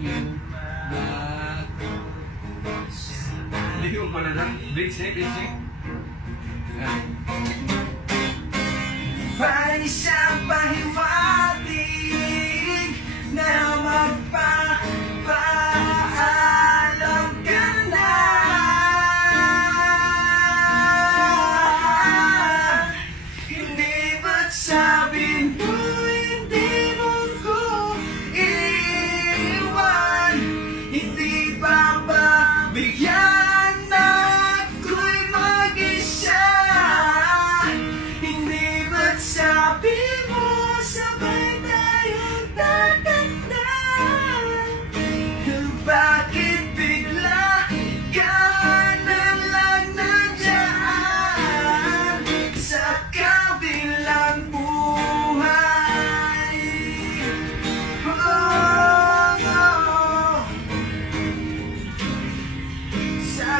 you back. Hindi ko pala na. Bridge eh, bridge eh. Parang isang pahiwatig na magpapaalam ka na. Hindi ba't sabi mo hindi mo ko iiwan? Hindi ba bigyan na ako'y mag-isa? Hindi ba't sabi mo sabay tayong tatanda? Bakit bigla ka na lang nandyan sa kabilang buhay? Oh, oh. Sa